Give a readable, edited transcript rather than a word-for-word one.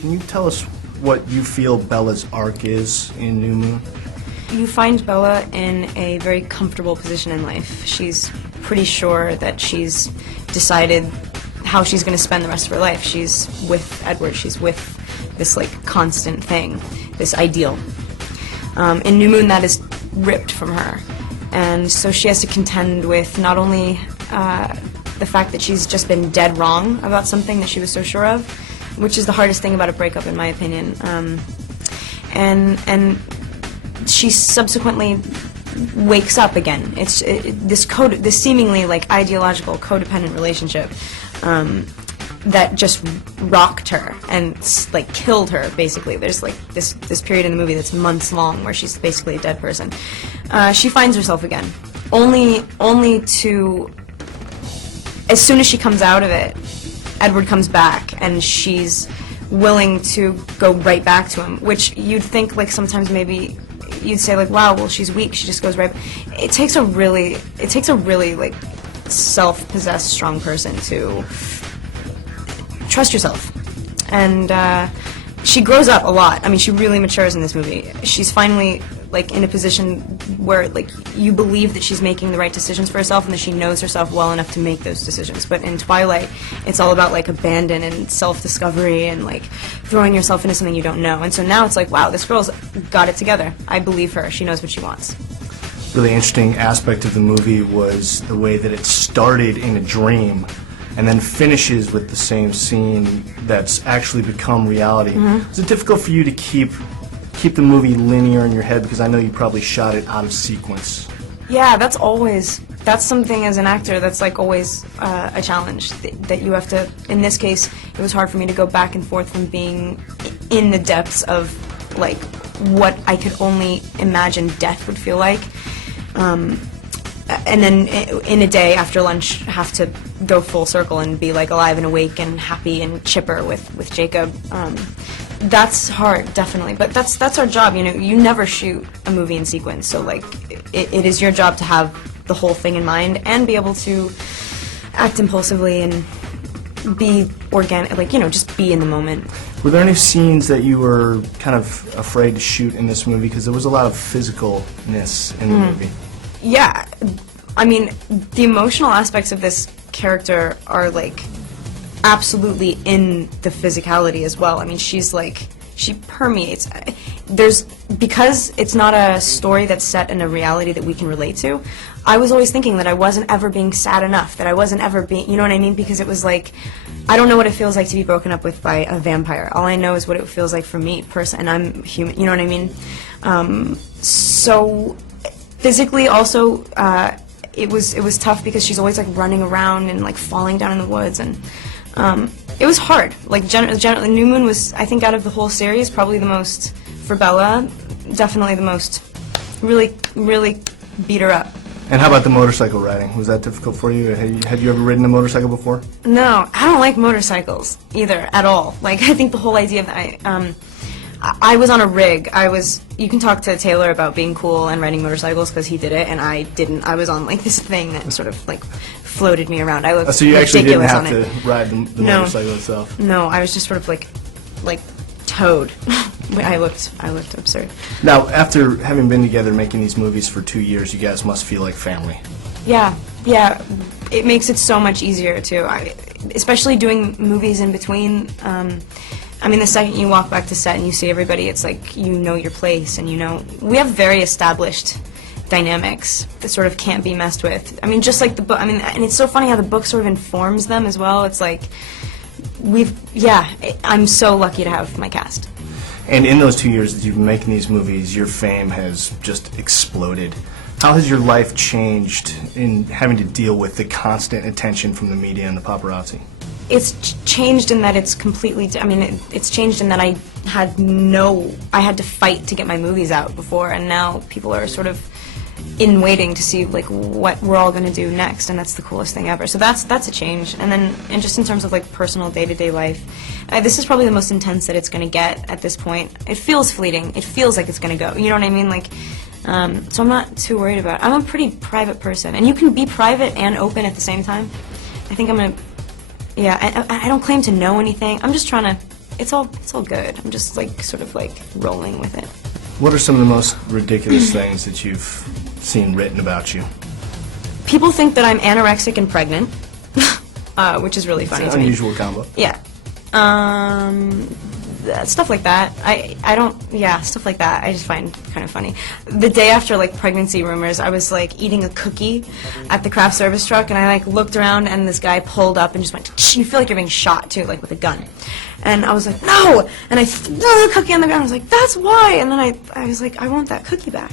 Can you tell us what you feel Bella's arc is in New Moon? You find Bella in a very comfortable position in life. She's pretty sure that she's decided how she's going to spend the rest of her life. She's with Edward. She's with this like constant thing, this ideal. In New Moon, that is ripped from her, and so she has to contend with not only the fact that she's just been dead wrong about something that she was so sure of, which is the hardest thing about a breakup, in my opinion, and she subsequently wakes up again. It's this seemingly like ideological codependent relationship that just rocked her and like killed her. Basically, there's like this period in the movie that's months long where she's basically a dead person. She finds herself again, only to, as soon as she comes out of it, Edward comes back and she's willing to go right back to him, which you'd think like sometimes maybe you'd say like, wow, well she's weak, she just goes right. It takes a really like self-possessed, strong person to trust yourself, and she grows up a lot. I mean, she really matures in this movie. She's finally like in a position where like you believe that she's making the right decisions for herself and that she knows herself well enough to make those decisions. But in Twilight, it's all about like abandon and self-discovery and like throwing yourself into something you don't know. And so now it's like, wow, this girl's got it together. I believe her. She knows what she wants. Really interesting aspect of the movie was the way that it started in a dream and then finishes with the same scene that's actually become reality. Is it difficult for you to keep the movie linear in your head, because I know you probably shot it out of sequence? Yeah, that's something as an actor that's like always a challenge that you have to. In this case, it was hard for me to go back and forth from being in the depths of like what I could only imagine death would feel like, and then in a day after lunch have to go full circle and be like alive and awake and happy and chipper with Jacob. That's hard, definitely, but that's our job. You know, you never shoot a movie in sequence, so like it is your job to have the whole thing in mind and be able to act impulsively and be organic, like, you know, just be in the moment. Were there any scenes that you were kind of afraid to shoot in this movie, because there was a lot of physicalness in the movie? Yeah, I mean, the emotional aspects of this character are like absolutely in the physicality as well. I mean, she's like, she permeates. Because it's not a story that's set in a reality that we can relate to, I was always thinking that I wasn't ever being sad enough, that I wasn't ever being, you know what I mean? Because it was like, I don't know what it feels like to be broken up with by a vampire. All I know is what it feels like for me, and I'm human, you know what I mean? So physically also, it was tough because she's always like running around and like falling down in the woods, and it was hard. Like generally, New Moon was, I think, out of the whole series, probably the most, for Bella, definitely the most, really beat her up. And how about the motorcycle riding? Was that difficult for you? Had you ever ridden a motorcycle before? No, I don't like motorcycles either, at all. Like, I think the whole idea of that, I was on a rig. You can talk to Taylor about being cool and riding motorcycles because he did it, and I didn't. I was on like this thing that sort of like floated me around. I looked so you actually didn't have to it. ride the motorcycle itself? No, I was just sort of like towed. I looked absurd. Now, after having been together making these movies for 2 years, you guys must feel like family. Yeah. It makes it so much easier too. Especially doing movies in between. I mean, the second you walk back to set and you see everybody, it's like you know your place, and you know we have very established dynamics that sort of can't be messed with. I mean, just like the book. I mean, and it's so funny how the book sort of informs them as well. It's like I'm so lucky to have my cast. And in those 2 years that you've been making these movies, your fame has just exploded. How has your life changed in having to deal with the constant attention from the media and the paparazzi? It's changed in that it's completely, I mean, it's changed in that I had to fight to get my movies out before, and now people are sort of in waiting to see like what we're all going to do next, and that's the coolest thing ever. So that's a change. And then, and just in terms of like personal day-to-day life, this is probably the most intense that it's going to get at this point. It feels fleeting. It feels like it's going to go. You know what I mean? Like, so I'm not too worried about it. I'm a pretty private person, and you can be private and open at the same time. I think I'm gonna. Yeah, I don't claim to know anything. I'm just trying to it's all good. I'm just like sort of like rolling with it. What are some of the most ridiculous things that you've seen written about you? People think that I'm anorexic and pregnant, which is really funny It's to an me. unusual combo. Yeah. Stuff like that. I don't, yeah, stuff like that I just find kind of funny. The day after, like, pregnancy rumors, I was, like, eating a cookie at the craft service truck, and I, like, looked around, and this guy pulled up and just went, "Shh," you feel like you're being shot, too, like, with a gun. And I was like, "No!" And I threw the cookie on the ground. I was like, "That's why!" And then I was like, "I want that cookie back."